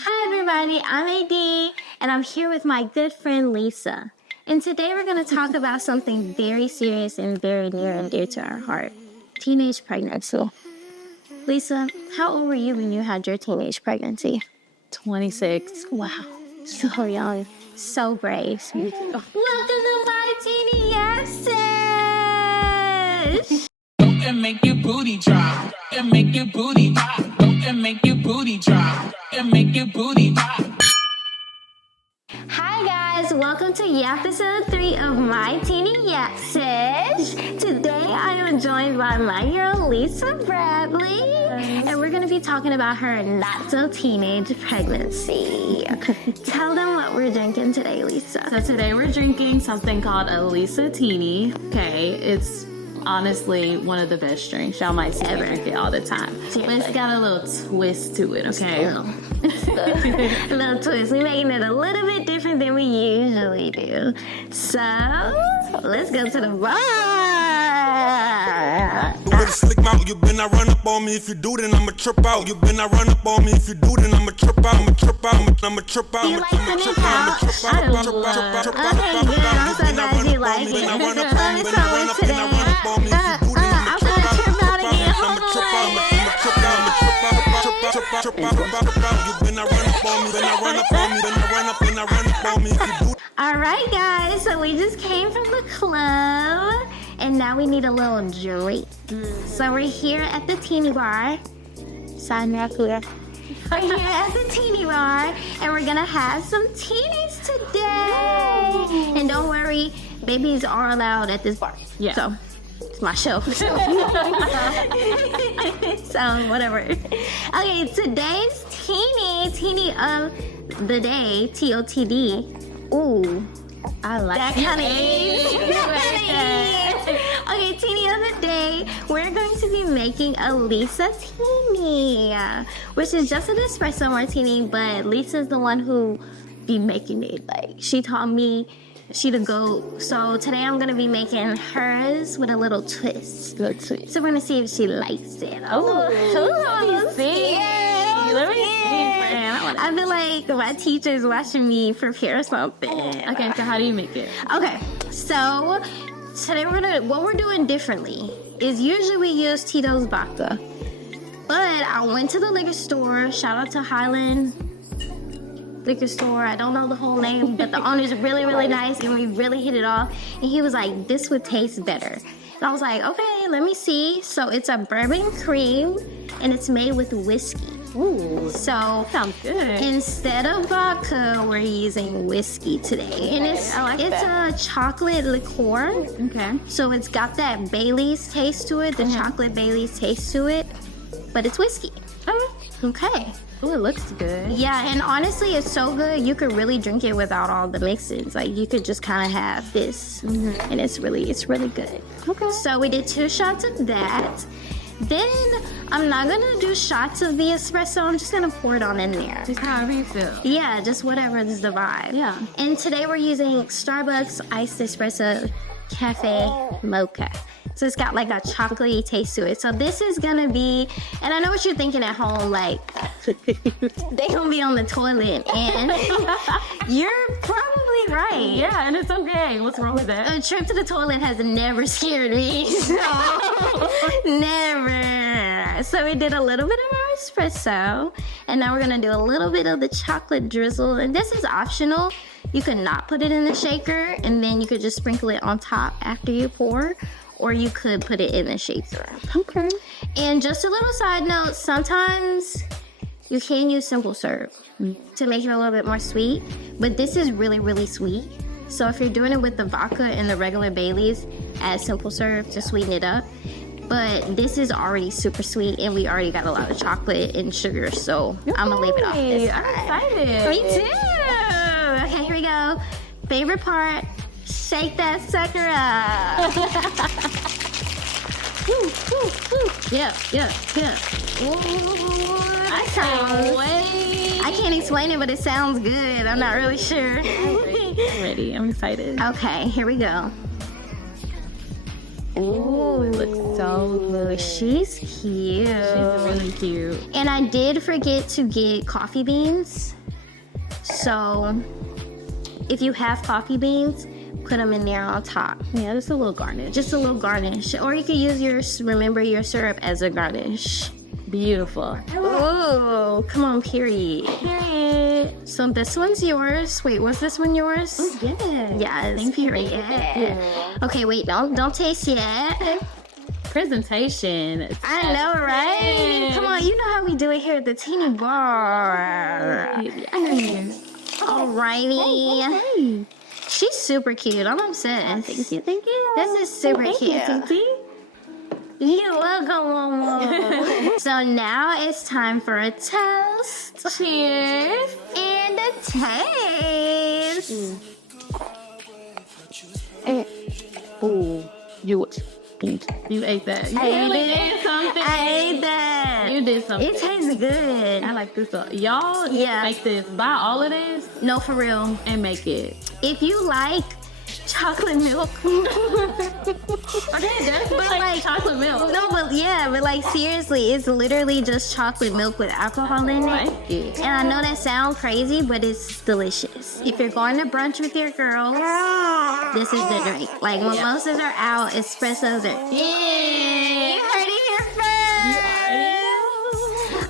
Hi everybody, I'm AD and I'm here with my good friend Lisa. And today we're going to talk about something very serious and very near and dear to our heart. Teenage pregnancy. Lisa, how old were you when you had your teenage pregnancy? 26. Wow, so young. So brave. Welcome to my Tini Yap Sesh. And make your booty drop. And make your booty pop. And make your booty drop. And make your booty pop. Hi guys, welcome to episode 3 of my Tini Yap Sesh. Today I am joined by my girl Lisa Bradley, and we're going to be talking about her not so teenage pregnancy. Tell them what we're drinking today, Lisa. So today we're drinking something called a Lisa Tini. Okay, it's honestly one of the best drinks. Y'all might see me drink it all the time. But it's got a little twist to it, okay? A little twist. We're making it a little bit different than we usually do. So, let's go to the bar. With a slick mouth, you better run up on me. If you do, then I'ma trip out. You better run up on me. If you do, then I'ma trip out. I'ma trip out. I'ma trip out. Do you like cinnamon pouch? Okay, good. I'm so glad you like it. Let me start with today. I'm gonna trip out again. Hold on. Alright guys, so we just came from the club and now we need a little drink. So we're here at the Tini bar. We're here at the Tini bar and we're gonna have some teenies today. And don't worry, babies are allowed at this bar. Yeah. So it's my show. So whatever. Okay, today's teeny of the day, TOTD. Ooh, I like that kind of age. Okay, teeny of the day, we're going to be making a Lisa Tini, which is just an espresso martini, but Lisa's the one who be making it. Like, she taught me she the GOAT. So today I'm gonna be making hers with a little twist. So we're gonna see if she likes it. Let me see. I feel like my teacher's watching me prepare something. Okay, so how do you make it? Okay, so today what we're doing differently is usually we use Tito's vodka. But I went to the liquor store, shout out to Highland liquor store. I don't know the whole name, but the owner's really, really nice and we really hit it off. And he was like, this would taste better. And I was like, okay, let me see. So it's a bourbon cream and it's made with whiskey. Ooh, so sounds good. Instead of vodka, we're using whiskey today. And it's a chocolate liqueur. Okay. So it's got that Bailey's taste to it, the chocolate Bailey's taste to it, but it's whiskey. Okay. Ooh, it looks good. Yeah, and honestly, it's so good. You could really drink it without all the mixes. Like, you could just kind of have this, and it's really good. Okay. So we did 2 shots of that. Then I'm not gonna do shots of the espresso. I'm just gonna pour it on in there. Just however you feel. Yeah, just whatever is the vibe. Yeah. And today we're using Starbucks iced espresso cafe mocha. So it's got like a chocolatey taste to it. So this is gonna be, and I know what you're thinking at home, like, they gonna be on the toilet, and you're probably right. Yeah, and it's okay. What's wrong with that? A trip to the toilet has never scared me. So, never. So we did a little bit of our espresso, and now we're gonna do a little bit of the chocolate drizzle. And this is optional. You could not put it in the shaker, and then you could just sprinkle it on top after you pour, or you could put it in the shaker. Okay. And just a little side note, sometimes you can use simple syrup to make it a little bit more sweet, but this is really, really sweet. So if you're doing it with the vodka and the regular Baileys, add simple syrup to sweeten it up. But this is already super sweet, and we already got a lot of chocolate and sugar, so I'm gonna leave it off this I'm side. excited. Me too. Okay, here we go. Favorite part, shake that sucker up. Woo, woo, woo. Yeah. Ooh, I can't wait. I can't explain it, but it sounds good. I'm not really sure. I'm ready. I'm excited. Okay, here we go. Ooh, Looks so good. she's cute. She's really cute. And I did forget to get coffee beans. So if you have coffee beans, put them in there on top. Yeah, just a little garnish. Just a little garnish. Or you could use your syrup as a garnish. Beautiful. Oh, come on, period. Period. So this one's yours. Wait, was this one yours? Yeah. Yes, period. Yeah. Okay, wait, don't taste yet. Presentation. I know, right? Come on, you know how we do it here at the Teeny Bar. Alrighty. She's super cute. I'm obsessed. Thank you. This is super cute. You're welcome. So now it's time for a toast. Cheers. And a taste. Ooh, you ate that. You really did something. I ate that. You did something. It tastes good. I like this. Y'all Yeah. make this. Buy all of this No, for real. and make it. If you like chocolate milk. Okay, that's But like chocolate milk. No, but like seriously, it's literally just chocolate milk with alcohol in it. Like it. And I know that sounds crazy, but it's delicious. If you're going to brunch with your girls, this is the drink. Like mimosas are out, espressos are. Yeah, you heard it here first.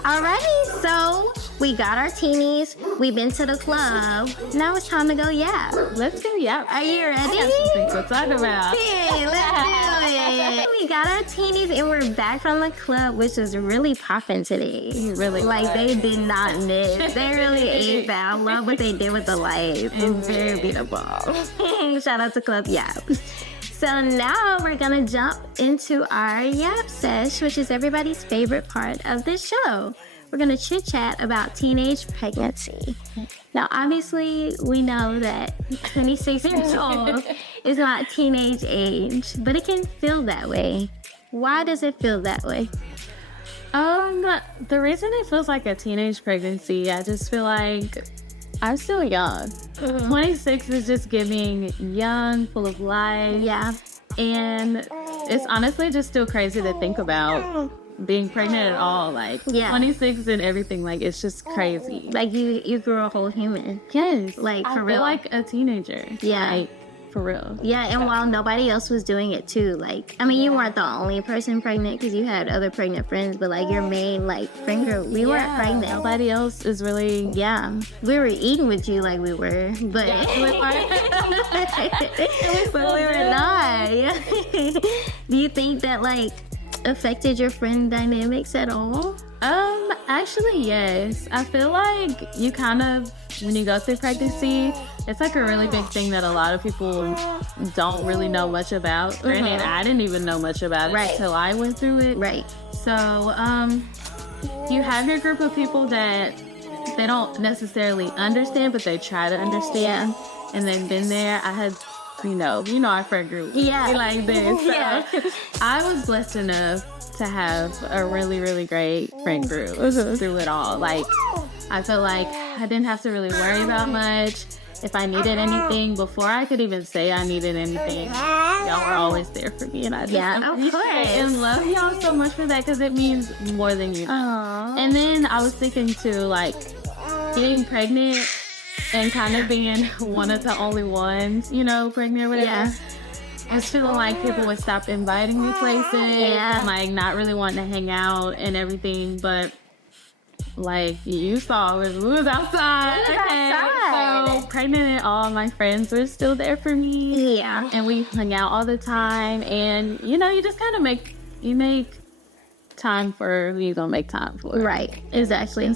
Alrighty, so we got our teenies. We've been to the club. Now it's time to go yap. Let's go yap. Are you ready? I got some things to talk about. Hey, let's do it. We got our teenies and we're back from the club, which was really popping today. Really Like they did not miss. They really ate that. I love what they did with the lights. It's very beautiful. Shout out to Club Yap. So now we're gonna jump into our Yap Sesh, which is everybody's favorite part of this show. We're gonna chit chat about teenage pregnancy. Now, obviously, we know that 26 years old is not teenage age, but it can feel that way. Why does it feel that way? The reason it feels like a teenage pregnancy, I just feel like I'm still young. 26 is just giving young, full of life. Yeah. And it's honestly just still crazy to think about being pregnant at all. Like, Yeah. 26 and everything, like, it's just crazy. Like you grew a whole human. Yes. Like, I for feel real. like a teenager. Yeah. Like, for real. Yeah, and while nobody else was doing it too, like, I mean, you weren't the only person pregnant because you had other pregnant friends, but like your main, like, friend group, we weren't pregnant. Nobody else is really. Yeah, we were eating with you like we were, but but we were not. Do you think that like affected your friend dynamics at all? Actually, yes. I feel like you kind of, when you go through pregnancy, it's like a really big thing that a lot of people don't really know much about. I mean, I didn't even know much about it until I went through it. Right. So, you have your group of people that they don't necessarily understand, but they try to understand. And then been there, I had, you know our friend group. Yeah. Like this. So Yeah. I was blessed enough to have a really, really great friend group through it all. Like, I feel like I didn't have to really worry about much. If I needed anything, before I could even say I needed anything, y'all were always there for me. And I just appreciate and love y'all so much for that, because it means more than you know. Aww. And then I was thinking too, like, getting pregnant and kind of being one of the only ones, pregnant or whatever. Yeah. I was feeling like people would stop inviting me places. Yeah. Like, not really wanting to hang out and everything. But, like, you saw, we was outside. So, pregnant and all my friends were still there for me. Yeah. And we hung out all the time. And, you just kind of make time for who you're going to make time for. Right. Exactly.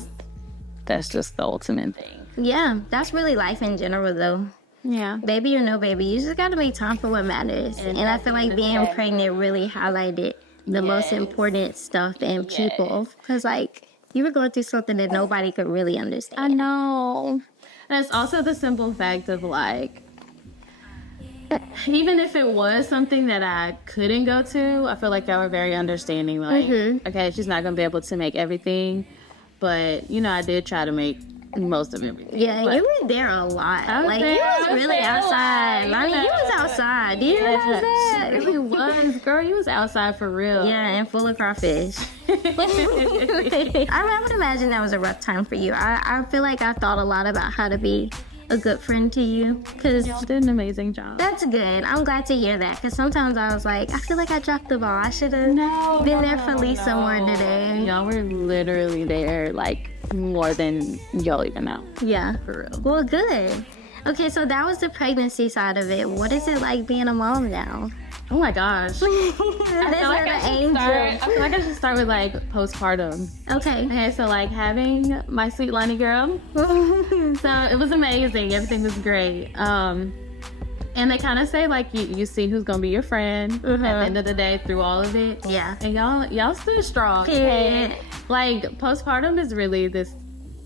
That's just the ultimate thing. Yeah. That's really life in general, though. Yeah. Baby or no baby, you just gotta make time for what matters. And I feel like being pregnant really highlighted the most important stuff in people. Because, like, you were going through something that nobody could really understand. I know. And it's also the simple fact of, like, even if it was something that I couldn't go to, I feel like y'all were very understanding. Like, okay, she's not going to be able to make everything. But, I did try to make most of everything. Yeah, But you were there a lot. I was Like, there, you I was was really there a outside. lot, I mean, you you was know. outside. Do you realize that? It really was, girl. You was outside for real. Yeah, and full of crawfish. I would imagine that was a rough time for you. I feel like I thought a lot about how to be a good friend to you, because Y'all did an amazing job. that's good. I'm glad to hear that, because sometimes I was like, I feel like I dropped the ball. I should have been there for Lisa more today. Y'all were literally there like more than y'all even know. Yeah. For real. Well, good. Okay, so that was the pregnancy side of it. What is it like being a mom now? Oh my gosh. This is an angel. I feel like I should start with like postpartum. Okay. Okay, so like having my sweet Lonnie girl. So it was amazing. Everything was great. And they kind of say like you see who's gonna be your friend at the end of the day through all of it. Yeah. And y'all stood strong. Period. Like postpartum is really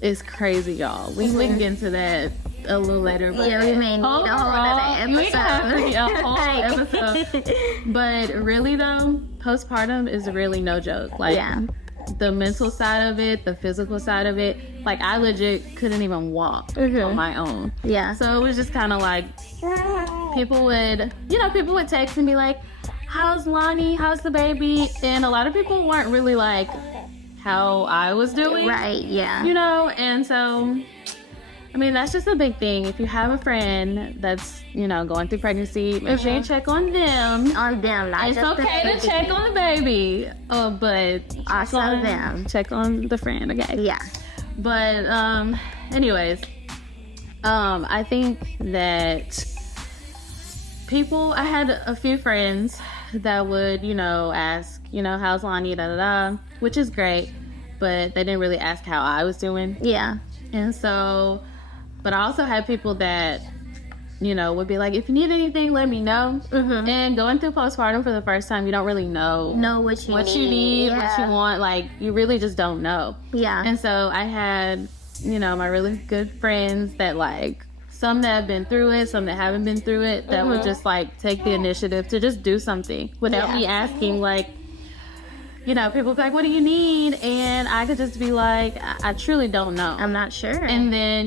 is crazy, y'all. We can get into that a little later. But Yeah, we may need a whole other we have to be a whole episode. episode. But really though, postpartum is really no joke. Like Yeah. the mental side of it, the physical side of it. Like I legit couldn't even walk on my own. Yeah. So it was just kind of like people would text and be like, "How's Lonnie? How's the baby?" And a lot of people weren't really like how I was doing. Right, yeah. You know, and so I mean, that's just a big thing. If you have a friend that's, going through pregnancy, make sure you check on them. On them, not It's just okay to check on the baby, but Also them. check on the friend, okay? Yeah. But anyways, I think that I had a few friends that would, ask, how's Lonnie, which is great, but they didn't really ask how I was doing. Yeah. And so, but I also had people that, would be like, if you need anything, let me know. And going through postpartum for the first time, you don't really know what you what you need, Yeah. what you want. Like, you really just don't know. Yeah. And so I had, my really good friends that like, some that have been through it, some that haven't been through it, that would just like take the initiative to just do something without me asking, like, people would be like, what do you need? And I could just be like, I truly don't know. I'm not sure. And then,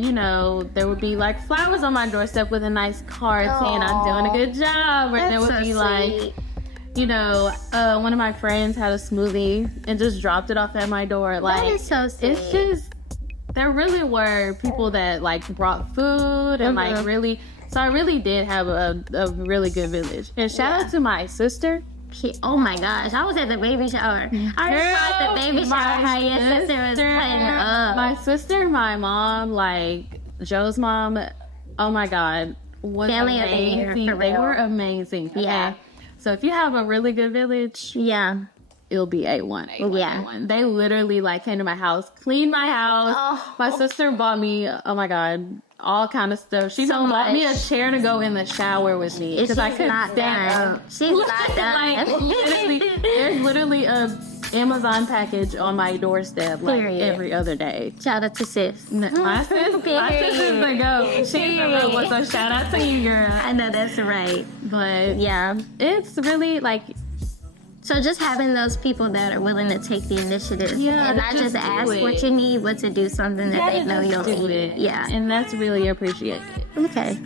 there would be like flowers on my doorstep with a nice card saying I'm doing a good job. Or there would be like, one of my friends had a smoothie and just dropped it off at my door. Like, that is so sweet. it's just, there really were people that like brought food and like really, so I really did have a really good village. And shout out to my sister. Oh my gosh, I was at the baby shower. I just thought the baby shower how your sister was putting up. My sister, my mom, like Joe's mom, oh my God, was Family of the year, amazing. for They real. were amazing. Yeah. Okay? So if you have a really good village, Yeah. it'll be A1. Yeah. A1. They literally like came to my house, cleaned my house. Oh. My sister bought me, oh my God, all kind of stuff. She So even bought me a much. chair to go in the shower with me because I couldn't not stand done. up. She's not done. Like, literally, there's literally a Amazon package on my doorstep like Period. every other day. Shout out to sis. My sister's the go. She's the real one, so shout out to you, girl. I know that's right. But Yeah. it's really like, So just having those people that are willing to take the initiative Yeah, and not just just do ask it. what you need, but to do something that they know you'll do need. it. Yeah. And that's really appreciated. Okay.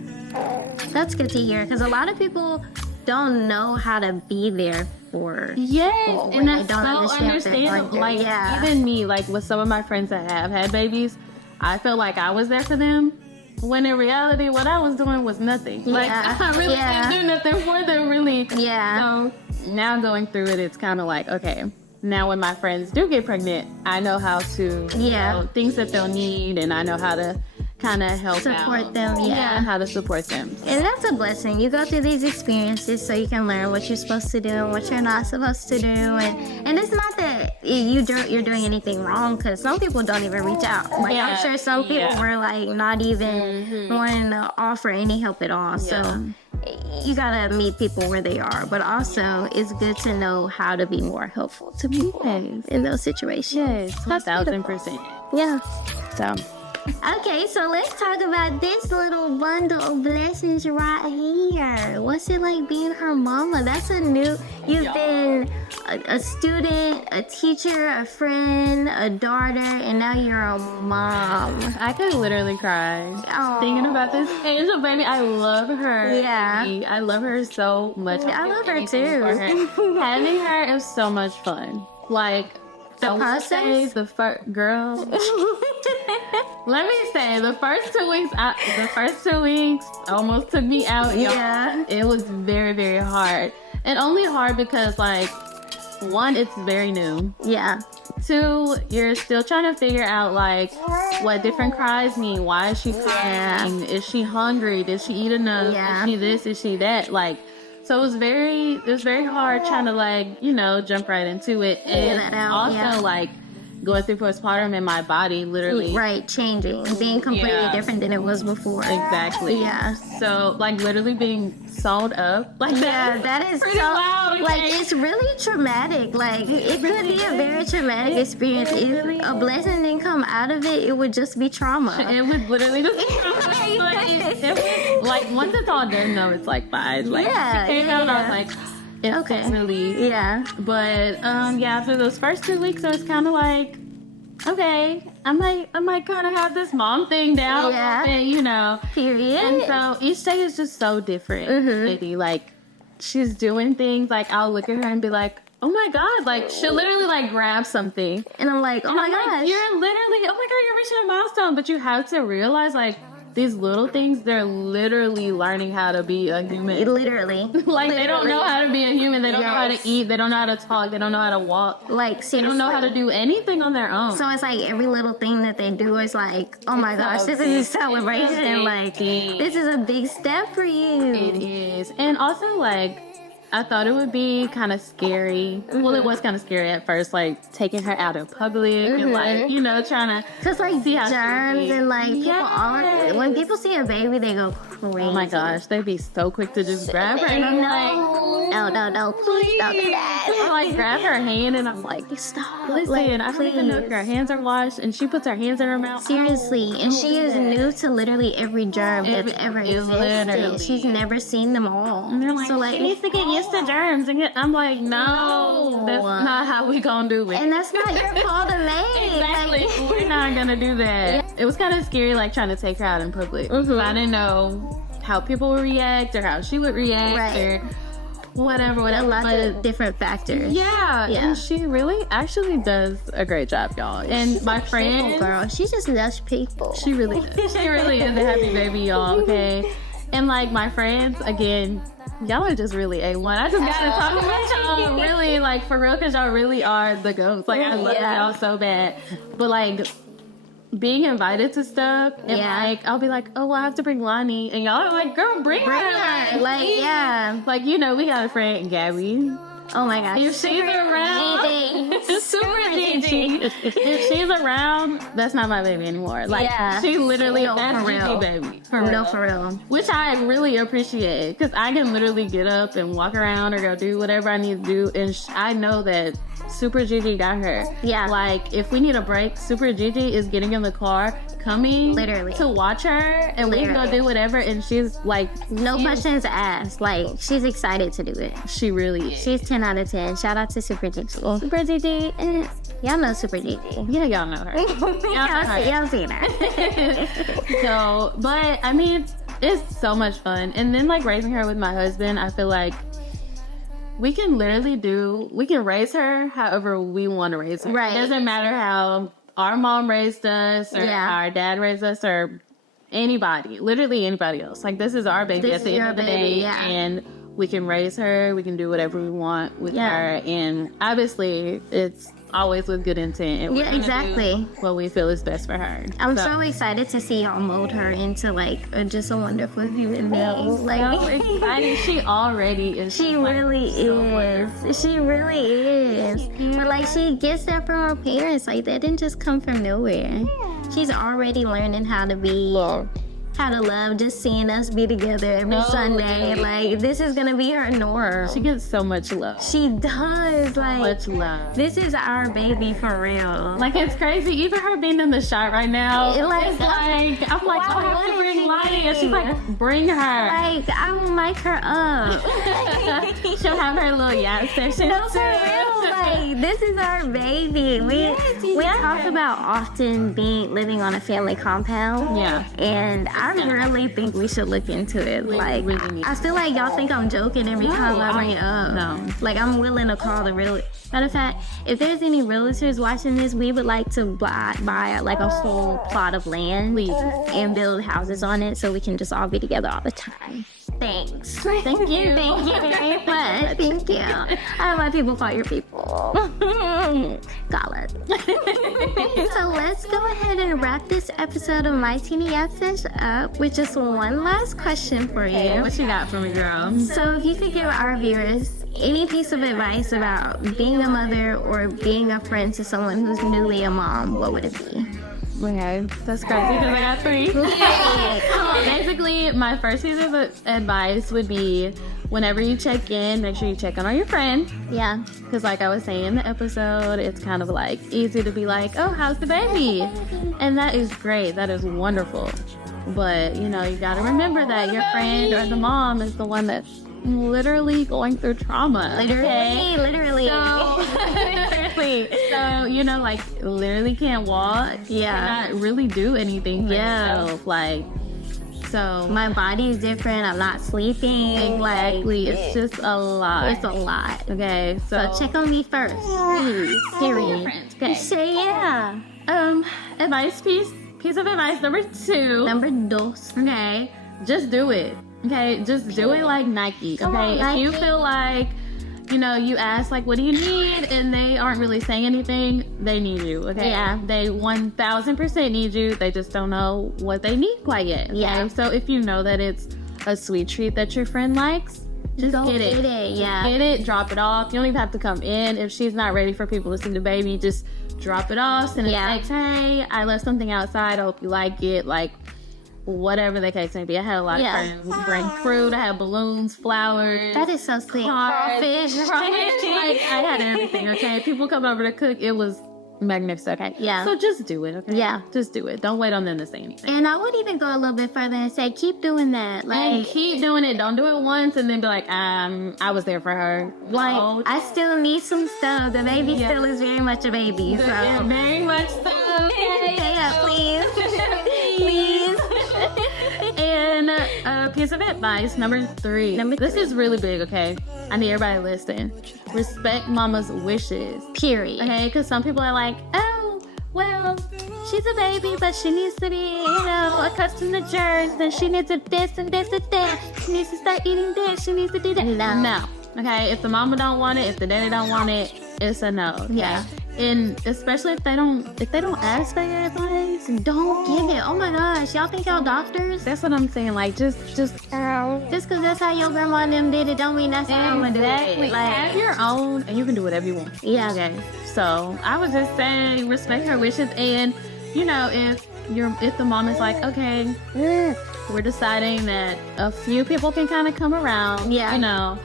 That's good to hear, because a lot of people don't know how to be there for. Yes, when and they that's don't so understand what they're going understandable. through. Like, Yeah. even me, like with some of my friends that have had babies, I felt like I was there for them. When in reality, what I was doing was nothing. Like, Yeah. I really Yeah. didn't do nothing for them, really. Yeah. So now going through it, it's kind of like, okay, now when my friends do get pregnant, I know how to, things that they'll need, and I know how to kind of help Support out. them, yeah. How to support them. And that's a blessing. You go through these experiences so you can learn what you're supposed to do and what you're not supposed to do. And it's not that you're doing anything wrong, because some people don't even reach out. Like, I'm sure some people were like not even wanting to offer any help at all. So you gotta meet people where they are. But also, it's good to know how to be more helpful to people in those situations. Yes, 1,000%. Yeah. So, Okay, so let's talk about this little bundle of blessings right here. What's it like being her mama? That's a new. You've been a student, a teacher, a friend, a daughter, and now you're a mom. I could literally cry thinking about this angel baby. I love her. Yeah. I love her so much. I love her Anything too. for her. Having her is so much fun. Like The process? The first girl. Let me say, the first 2 weeks almost took me out. Y'all. Yeah. It was very, very hard. And only hard because, like, one, it's very new. Yeah. Two, you're still trying to figure out, like, what different cries mean. Why is she crying? Is she hungry? Did she eat enough? Yeah. Is she this? Is she that? Like, so it was very hard trying to, like, jump right into it. And that out, also, yeah. like, going through postpartum and my body literally. Right, changing, being completely different than it was before. Exactly. Yeah. So, like, literally being sewed up. Like, Yeah, that is pretty so, loud, like, okay? it's really traumatic. Like, it could be a very traumatic experience. If a blessing didn't come out of it, it would just be trauma. It would literally just like once it's all done though, it's like fine. Like Yeah, it came out and I was like, it's Okay. relief. Yeah. But after those first 2 weeks, I was kind of like, okay, I might kind of have this mom thing down. Yeah. And, Period. And so each day is just so different. Lady. Like she's doing things. Like I'll look at her and be like, oh my god! Like she'll literally like grab something. And I'm like, oh And my I'm like, gosh. you're literally, oh my god, you're reaching a milestone. But you have to realize, like, these little things, they're literally learning how to be a human. Literally. Like, they don't know how to be a human. They don't know how to Yes. eat. They don't know how to talk. They don't know how to walk. Like, They seriously. don't know how to do anything on their own. So it's like every little thing that they do is like, oh my gosh, this is a celebration. Like, this is a big step for you. It is. And also, like, I thought it would be kind of scary. Well, it was kind of scary at first, like, taking her out in public and, like, trying to... Cause like See how she germs be. and like people Yes. when people see a baby, they go crazy. Oh my gosh, they'd be so quick to just grab her. And I'm like... no, please don't do that. I like grab her hand and I'm like, stop. Listen, I don't even know if her hands are washed, and she puts her hands in her mouth. Seriously, and she is new to literally every germ that's ever existed. Literally. She's never seen them all. And they're like, so like, she needs to get used to germs. And I'm like, no, that's not how we gonna do it. and that's not your fault to make. Exactly. Like, We're not gonna do that. It was kind of scary, like trying to take her out in public. I didn't know how people would react or how she would react Right. or whatever. a lot But of different factors. yeah, Yeah. and she really actually does a great job, y'all. And my friend, Girl, she just loves people. she really is. She really is a happy baby, y'all. Okay, and like my friends, again, y'all are just really A1. I just gotta talk about y'all, really, like for real, because y'all really are the goats. Like I love Yeah. y'all so bad, but like being invited to stuff and like I'll be like, oh, well, I have to bring Lonnie, and y'all are like, girl, bring her. Like, yeah. Like we got a friend, Gabby. Oh my gosh. If she's around, Gigi. super Gigi. If she's around, that's not my baby anymore. Like Yeah. she literally, No, that's for Gigi real. baby. No, for real. Which I really appreciate, because I can literally get up and walk around or go do whatever I need to do, and I know that Super Gigi got her. Yeah. Like if we need a break, Super Gigi is getting in the car, coming Literally. to watch her, and we can go Literally. do whatever, and she's like, No questions asked. Like, she's excited to do it. she really is. She's 10 out of 10. Shout out to Super Gigi. Super Gigi. Y'all know Super Gigi. Yeah, y'all know her. Y'all seen her. So, but I mean, it's so much fun. And then like raising her with my husband, I feel like we can raise her however we want to raise her. Right. It doesn't matter how our mom raised us or Yeah. our dad raised us or anybody, literally anybody else. Like this is our baby This at the is end your of the baby, day. yeah. And we can raise her, we can do whatever we want with Yeah. her. And obviously it's always with good intent. And we're Yeah, gonna exactly. do what we feel is best for her. I'm so excited to see y'all mold her into like just a wonderful human being. Like, So excited. She already is. she really is. She really is. But like, she gets that from her parents. Like, that didn't just come from nowhere. She's already learning how to be how to love just seeing us be together every Sunday. Like, this is gonna be her norm. She gets so much love. She does. Like, Much love. this is our baby for real. Like, it's crazy. Even her being in the shot right now. It, like, it's like, I'm like, why I have to wouldn't bring she Lonnie. And be? she's like, bring her. Like, I will mic her up. She'll have her little Yap session. No, for real. Like, this is our baby. We talk about often living on a family compound. Yeah. And I really think we should look into it. Like, really need I feel like y'all think I'm joking every time I bring it up. No. Like, I'm willing to call the real. Matter of fact, if there's any realtors watching this, we would like to buy like a whole plot of land and build houses on it so we can just all be together all the time. Thanks. Thank you. Thank you very much. Thank you. I let people call your people. Call it. So let's go ahead and wrap this episode of My Tini Yap Sesh up with just one last question for you. Hey, what you got for me, girl? So if you could give our viewers any piece of advice about being a mother or being a friend to someone who's newly a mom, what would it be? Okay, that's crazy because I got 3. Basically, my first piece of advice would be whenever you check in, make sure you check on your friend. Yeah. Because like I was saying in the episode, it's kind of like easy to be like, oh, how's the baby? And that is great. That is wonderful. But, you got to remember that your friend or the mom is the one that's literally going through trauma. Literally. So, like, literally can't walk. Yeah. Cannot really do anything for yourself. Like, so. My body's different. I'm not sleeping. Exactly. Like, it's just a lot. it's a lot. Okay, So check on me first. Please. Period. Okay. Say yeah. Piece of advice number 2. Number dos. Okay, just do it. Okay, just do it like Nike. Okay, if you feel like, you ask like, what do you need? And they aren't really saying anything, they need you. Okay, Yeah. they 1000% need you. They just don't know what they need quite yet. Okay? Yeah. So if you know that it's a sweet treat that your friend likes, just Go get it. Yeah. Get it, drop it off. You don't even have to come in. If she's not ready for people to see the baby, just drop it off. Send a text, hey, I left something outside. I hope you like it. Like, whatever the case may be. I had a lot of friends bring fruit. I had balloons, flowers. That is so sweet. Crawfish. I had everything, okay? People come over to cook. It was magnificent, okay? Yeah. So just do it, okay? Yeah. Just do it. Don't wait on them to say anything. And I would even go a little bit further and say, keep doing that. And Like, keep doing it. Don't do it once and then be like, I was there for her. No. I still need some stuff. The baby still is very much a baby. So, Yeah, very much so. yeah, please. Please. And a piece of advice, number 3. This is really big, okay? I need everybody to listen. Respect mama's wishes. Period. Okay? Because some people are like, oh, well, she's a baby, but she needs to be, accustomed to germs, and she needs to this and this and that. She needs to start eating this. She needs to do that. No. Okay? If the mama don't want it, if the daddy don't want it, it's a no. Okay? Yeah. And especially if they don't ask for your advice, Don't give it. Oh my gosh. Y'all think y'all doctors? that's what I'm saying. Like, just Just because that's how your grandma and them did it, don't mean that's how I'm gonna do exactly. it. Have your own, and you can do whatever you want. Yeah. Okay. So I would just say respect her wishes, and if the mom is like, okay, we're deciding that a few people can kind of come around. Yeah.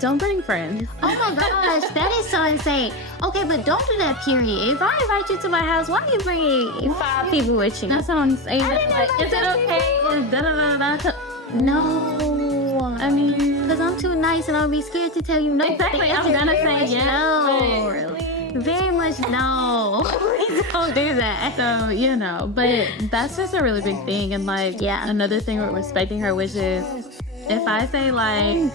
Don't bring friends. Oh my gosh, that is so insane. Okay, but don't do that, period. If I invite you to my house, why are you bringing 5 people with you? That's what I'm saying. didn't Like, invite is it those okay? Da-da-da-da. No. I mean, Because I'm too nice and I'll be scared to tell you no. exactly. I'm gonna say yes. No. Very much no. Please don't do that. So, but that's just a really big thing. And like, another thing with respecting her wishes, if I say like,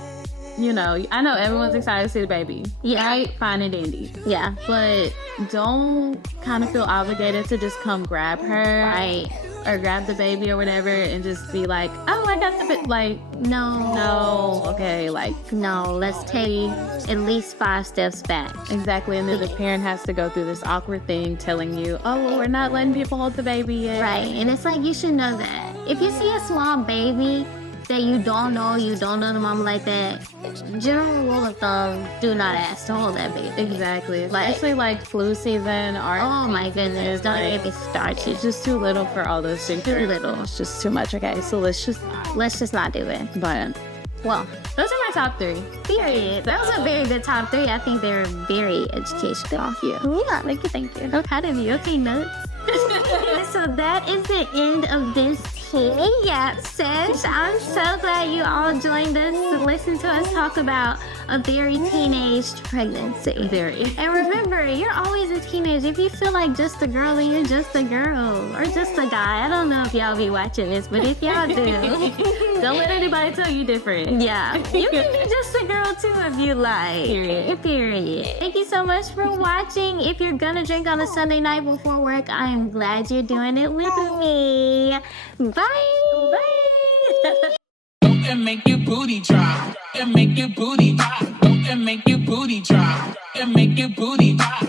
I know everyone's excited to see the baby. Yeah. Right? Fine and dandy. Yeah. But don't kind of feel obligated to just come grab her. Right. Or grab the baby or whatever and just be like, oh, I got the bit. Like, no. Okay, like. No, let's take at least 5 steps back. Exactly. And then the parent has to go through this awkward thing telling you, oh, well, we're not letting people hold the baby yet. Right. And it's like, you should know that. If you see a small baby, that you don't know the mama like that, general rule of thumb, do not ask to hold that baby. Exactly. Especially like flu season or Oh my goodness, don't get me started. it's just too little for all those things. Too little. It's just too much. Okay, so let's just not do it. but Well, those are my top 3. period. That was a very good top 3. I think they're very educational. Yeah. Thank you. I'm proud of you. Okay, nuts. So that is the end of this Tini Yap Sesh. I'm so glad you all joined us to listen to us talk about a very teenage pregnancy. Very. And remember, you're always a teenager. If you feel like just a girl, then you're just a girl. Or just a guy. I don't know if y'all be watching this, but if y'all do, Don't let anybody tell you different. yeah, you can be just a girl too if you like. Period. Thank you so much for watching. If you're gonna drink on a Sunday night before work, I am glad you're doing it with me. Bye. And make your booty drop. And make your booty pop. And make your booty drop. And make your booty pop.